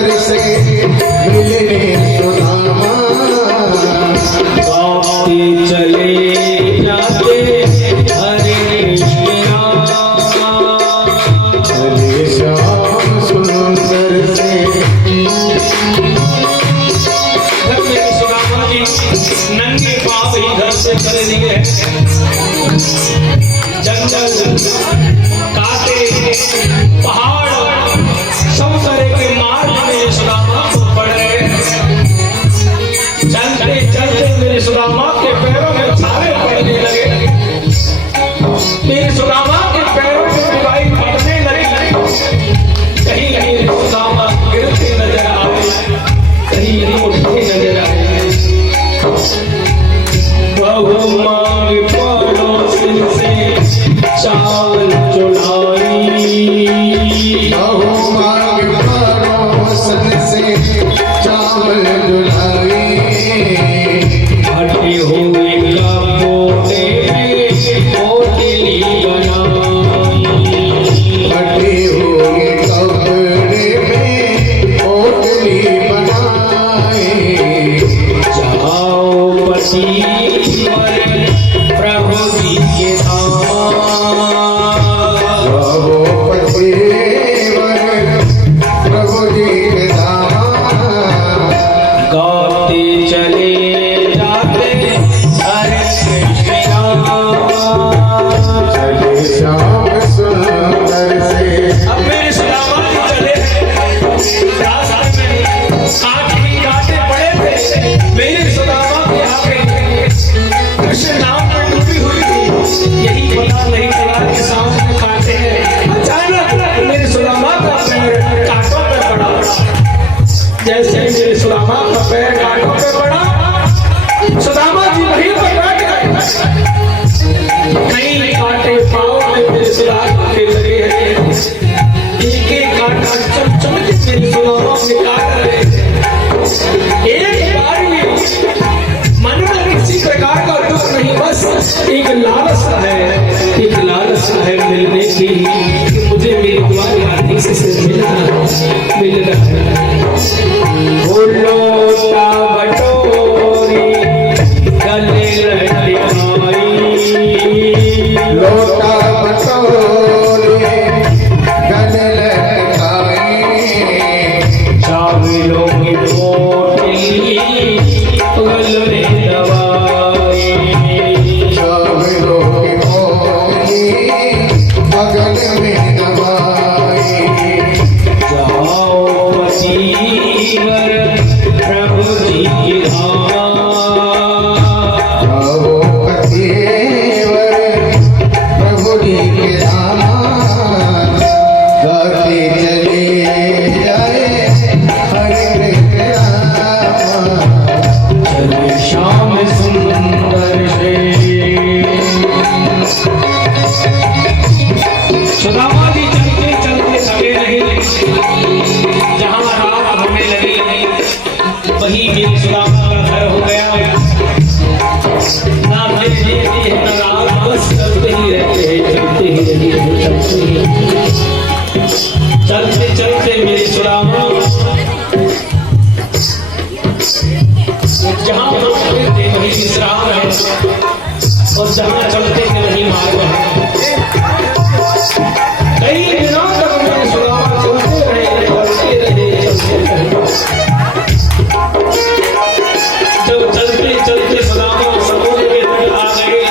सुंदर से मिलने सुदामा गाते चले जाते हरे चले श्याम सुंदर से। मेरे सुदामा जी नंगे पाँव ही घर से चले निकले। जंगल काटे पहाड़ सब तरह के मार्ग मेरे सुदामा को पड़ रहे। चलते चलते मेरे सुदामा के पैरों में छाले पड़ने लगे। मेरे सुदामा के पैरों में दवाई पड़ने लगी। कहीं कहीं सुदामा गिरते नजर आए, कहीं कहीं उठते नजर आए। बहु मांग पड़ोसी से चावल चुराई, बहु मांग पड़ोसन से चावल चुराई। हटे हुए कपोड़े पोटली बनाई, फटे हुए कपड़े में पोटली बनाए। जाओ पसीवर प्रभु जी के धाम। प्रभु पतिवर प्रभु जी के धाम। गाते चले जाते हरे कृष्णा। चले श्याम सुंदर से। अब मेरे सुदामा जी चले रास्ते में काट ही काटे पड़े थे। मेरे सुदामा के आगे कृष्ण नाम में डूबी हुई थी। यही पता नहीं चला कि सामने काटे हैं। अचानक मेरे सुदामा का पैर कांटों पे पड़ा। जैसे मेरे सुदामा का पैर कांटों पे पड़ा, सुदामा जी वहीं पर बैठ गए। कई कांटे पाँव में मेरे सुदामा के लगे हैं। एक एक कांटा चमचम के मेरे सुदामा में काट रहे हैं। एक बार में मन में किसी प्रकार का दुख नहीं, बस एक लालसा है मिलने की कि मुझे मेरी तुम्हारी आदि से मिलना है। बोलो बटोरी गले लटकाई, लोटा बटोरे गले लटकाए। चावलों की पोटली गल में दवाई, चावलों की पोटली बगल में दबाई। जाओ पसीवर प्रभु जी की धाम। प्रभु पतिवर प्रभु जी के धाम। गाते चले जाए हरे कृष्णा। चले श्याम सुंदर से। सुदामा जी चलते चलते सके नहीं। जहाँ रात होने लगी वही मेरे सुदामा का घर हो गया। ना दिन बीतती है ना रात, बस चलते ही रहते हैं, चलते ही रहते हैं, चलते ही रहते हैं। चलते चलते मेरे सुदामा जहाँ रुकते थे वही विश्राम है, और जहाँ चलते थे वही मार्ग है। कई दिनों तक मेरे सुदामा चलते रहे। जब चलते चलते सुदामा समुद्र के तट आ गए,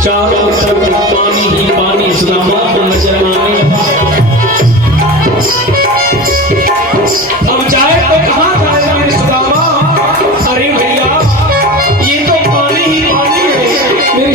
चारों तरफ पानी ही पानी सुदामा को नजर आने लगा। अब जाए तो कहाँ जाए मेरे सुदामा? अरे भैया, ये तो पानी ही पानी है। मेरे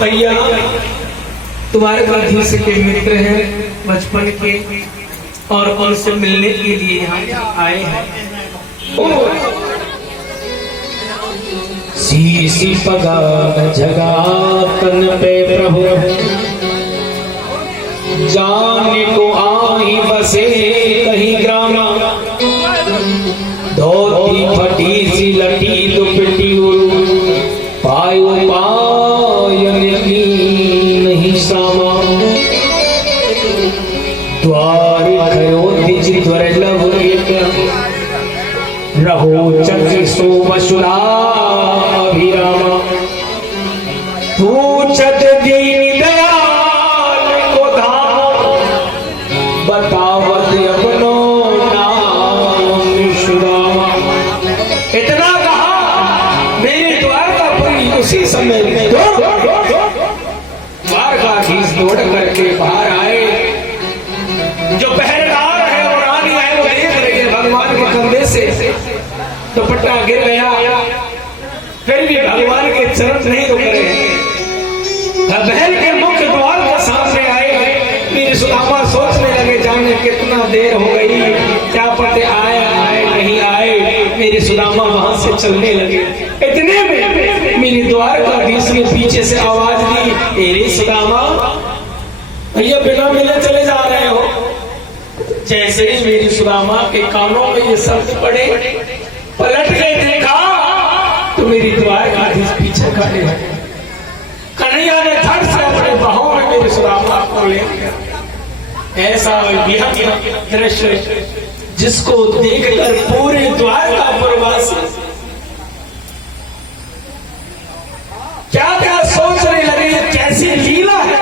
भैया तुम्हारे मध्यस्थ के मित्र हैं बचपन के, और उनसे मिलने के लिए यहाँ आए हैं। शीशी पगा जगा तन पे प्रभु, जाने को आई बसे कहीं ग्रामा, धोती फटी सी लटी दुपटी उड़ू, पायो पायन की नहीं सामा, द्वार खयो तिज द्वर लव रहो चक्र सो वसुला अभिरामा, पूछत दीन दयाल को धाम, बतावत अपनो नाम सुदामा। इतना कहा मेरे द्वारकापुरी उसी समय में द्वारकाधीश दौड़ करके बाहर आए। जो पहरेदार है और रानी आए वो देख रहे हैं भगवान के कंधे से दुपट्टा गिर गया, फिर भी भगवान के चरण नहीं रुक रहे। महल के मुख्य द्वार के सामने आए, मेरे सुदामा सोचने लगे जाने कितना देर हो गई, क्या पते आए नहीं आए। मेरे सुदामा वहां से चलने लगे। इतने में मेरे द्वारकाधीश के पीछे से आवाज दी, मेरे सुदामा भैया बिना मिले चले जा रहे हो। जैसे ही मेरी सुदामा के कानों में ये शब्द पड़े, पलट के देखा तो मेरी द्वारकाधीश पीछे खड़े हैं। कन्हैया ने झट से अपने बाहों में मेरी सुदामा को ले लिया। ऐसा दृश्य जिसको देखकर पूरे द्वारकापुरवासी क्या क्या सोचने लगे, कैसी लीला है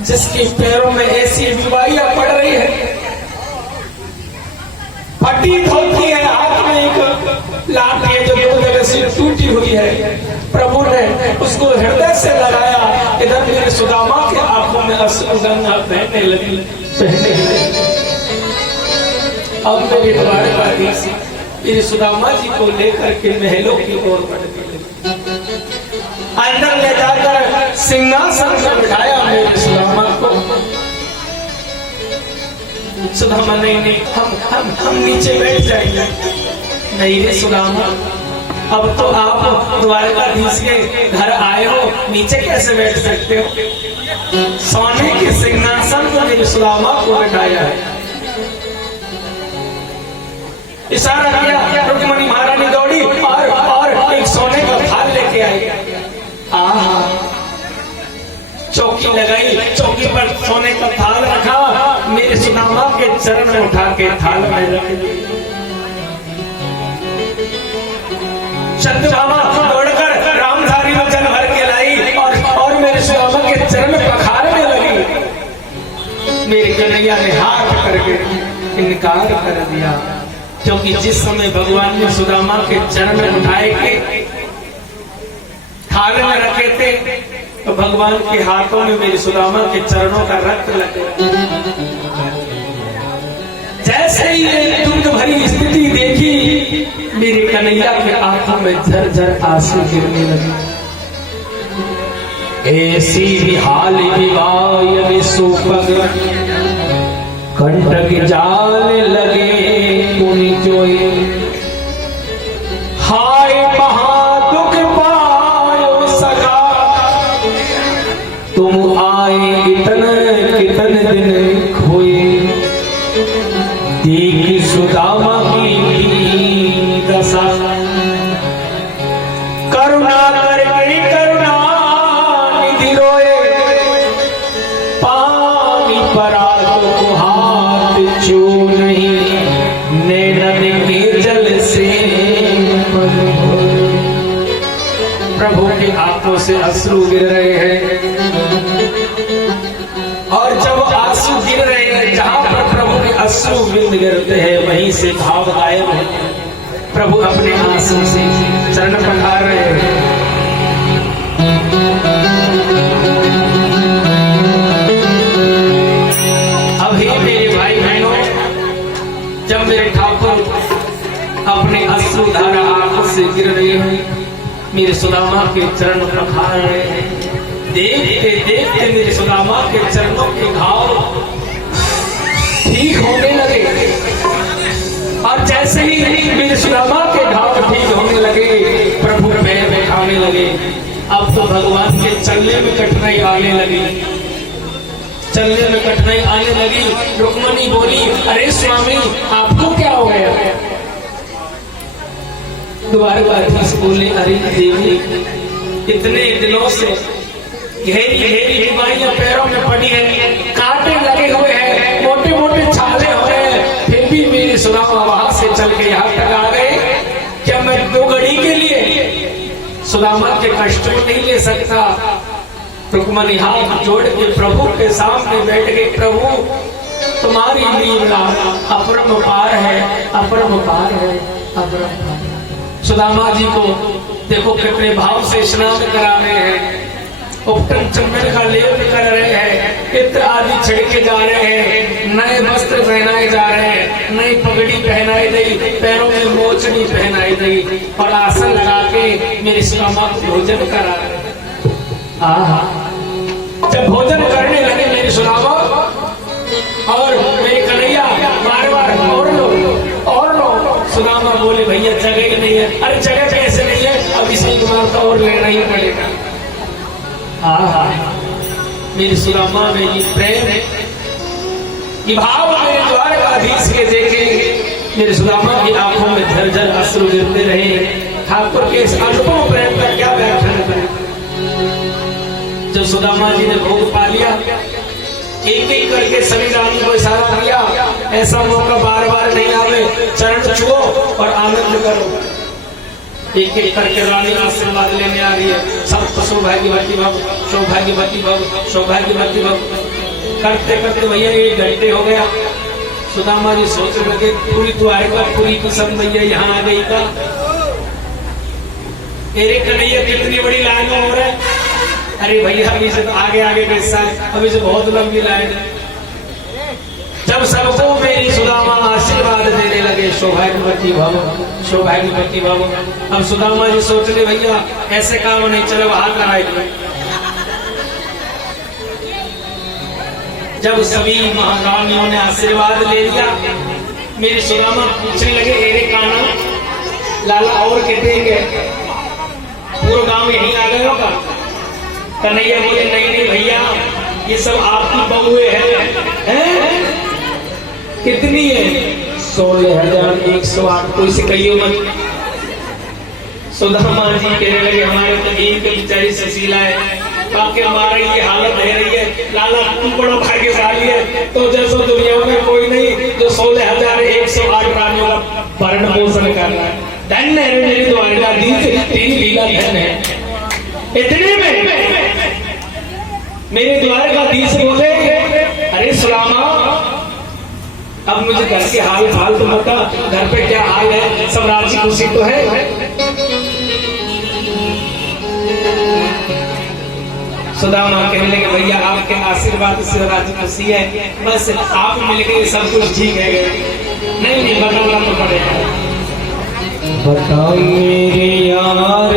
जिसके पैरों में ऐसी बीमारियां पड़ रही है। फटी धोती है, हाथ में एक लाठी है जो दो जगह से टूटी हुई है। प्रभु ने उसको हृदय से लगाया। इधर मेरे सुदामा के आंखों में अश्रुगंधा बहने लगी। अब मेरे द्वारकाधीश मेरे सुदामा जी को लेकर के महलों की ओर बढ़ने लगे। अंदर ले जाकर सिंहासन पर बिठाया मेरे सुदामा को। सुदामा नहीं, हम नीचे बैठ जाएंगे। नहीं रे सुदामा, अब तो आप द्वारकाधीश के घर आए हो, नीचे कैसे बैठ सकते हो। सोने के सिंहासन पर मेरे सुदामा को बिठाया है। इशारा किया, रुक्मणी महारानी दौड़ी और एक सोने का थाल लेके आई। आहा, चौकी लगाई, चौकी पर सोने का थाल रखा, मेरे सुदामा के चरण में उठा के थाल में रख दिया। सत्यभामा दौड़कर रामधारी में जल भर के लाई और मेरे सुदामा के चरण में पखारने लगी। मेरे कन्हैया ने हाथ करके इनकार कर दिया, क्योंकि जिस समय भगवान ने सुदामा के चरण में उठाए के थाल में रखे थे तो भगवान के हाथों में मेरे सुदामा के चरणों का रक्त लग गया। जैसे ही ये दुख भरी स्थिति देखी, मेरे कन्हैया के आंखों में झरझर आंसू गिरने लगे। ऐसी भी हाल विवाह सुपग कंटक जाल लगे मुनि जोए, हाय महादुख पायो सगा, तुम आए कितन दिन खोए, देखी सुदामा की दशा, करुणा करके करुणा निधि रोए, पानी परा तो हाथ छू नहीं, नैनन के जल से प्रभु की आंखों से अश्रु गिर रहे हैं। और जब आंसू गिर रहे हैं, जहां पर प्रभु के अश्रु बिंद गिरते हैं वहीं से भाव गायब है। प्रभु अपने आंसू से चरण पखार रहे हैं। अभी मेरे भाई बहनों, जब मेरे ठाकुर अपने अश्रु धारा आंखों से गिर रही है, मेरे सुदामा के चरण पखार रहे हैं। देखते देखते मेरे सुदामा के चरणों के घाव ठीक होने लगे और जैसे ही मेरे सुदामा के घाव ठीक होने लगे प्रभु पैर में खाने लगे। अब तो भगवान के चलने में कठिनाई आने लगी, चलने में कठिनाई आने लगी। रुक्मणी बोली, अरे स्वामी आपको क्या हो गया? द्वारकाधीश बोले, अरे देवी इतने दिनों से गहरी गहरी बीमारियां पैरों में पड़ी हैं, कांटे लगे हुए हैं, मोटे मोटे छाले हो रहे हैं, फिर भी मेरे सुदामा वहां से चल के यहाँ तक आ गए। क्या मैं 2 घड़ी के लिए सुदामा के कष्ट को नहीं ले सकता? रुक्मणी हाथ जोड़ के प्रभु के सामने बैठ गई। प्रभु तुम्हारी लीला अपरंपार है, अपरंपार है, अपरंपार। सुदामा जी को देखो कितने भाव से स्नान करा रहे हैं, उपटन चंदन का लेप कर रहे हैं, इत्र आदि छिड़के जा रहे हैं, नए वस्त्र पहनाए जा रहे हैं, नई पगड़ी पहनाई गई, पैरों में मोचनी पहनाई गई और आसन लगा के मेरी सुदामा को भोजन करा रहे हैं। जब भोजन करने लगे मेरी सुदामा और मेरी कन्हैया बार बार और लो और लो, सुदामा बोले भैया जगह ही नहीं है। अरे जगह कैसे नहीं है? अब इसे एक बार तो और लेना ही पड़ेगा। मेरी सुदामा में ये प्रेम ये भाव मेरे द्वारकाधीश के देखे मेरे सुदामा की आंखों में झरझर अश्रु गिरते रहे। ठाकुर के इस अनुपम प्रेम का क्या व्याख्यान करें। जब सुदामा जी ने भोग पा लिया, एक एक करके सभी रानी को इशारा किया, ऐसा मौका बार बार नहीं आवे, चरण छुओ और आनंद करो। एक एक करके रानी आशीर्वाद लेने आ रही है। सब सौभाग्यवती भव, सौभाग्यवती भव, सौभाग्यवती भव करते करते भैया 1 घंटे हो गया। सुदामा जी सोचने लगे पूरी द्वारका पूरी की सब भैया यहाँ आ गई का। अरे कन्हैया कितनी बड़ी लाइन हो रहा है। अरे भैया अभी से तो आगे आगे कैसा है, अभी से बहुत लंबी लाइन है। जब सबको मेरी सुदामा आशीर्वाद देने लगे, सौभाग्यवती भव, सौभाग्यवती भव। अब सुदामा जी सोच ले भैया ऐसे काम नहीं, चलो हाथ लगाएंगे। जब सभी महारानियों ने आशीर्वाद ले लिया, मेरी सुदामा पूछने लगे, अरे काना लाला और कहते हैं पूरा गांव यहीं आ गए होगा? कन्हैया बोले नहीं नहीं भैया ये सब आपकी बहुएं हैं। कितनी है? 16,108। कोई से कहिए मत। सुदामा जी कहने लगे हमारे तो एक बेचारी सुशीला है, बाकी हमारी ये हालत है रही है। लाला तुम बड़ा भाग्यशाली है, तो जैसा दुनिया में कोई नहीं जो 16,108 रानियों का भरण पोषण कर रहा है। धन्य है मेरी द्वारकाधीश, 3 लीला धन है। इतने में मेरे द्वारकाधीश बोले, अरे सुदामा अब मुझे घर के हाल तो बता, घर पे क्या हाल है? सब राजी खुशी तो है? सुदामा कहने लगे भैया आपके आशीर्वाद से राजी खुशी है, बस आप मिल गए सब कुछ ठीक है। नहीं बताना तो पड़ेगा। बताओ मेरे यार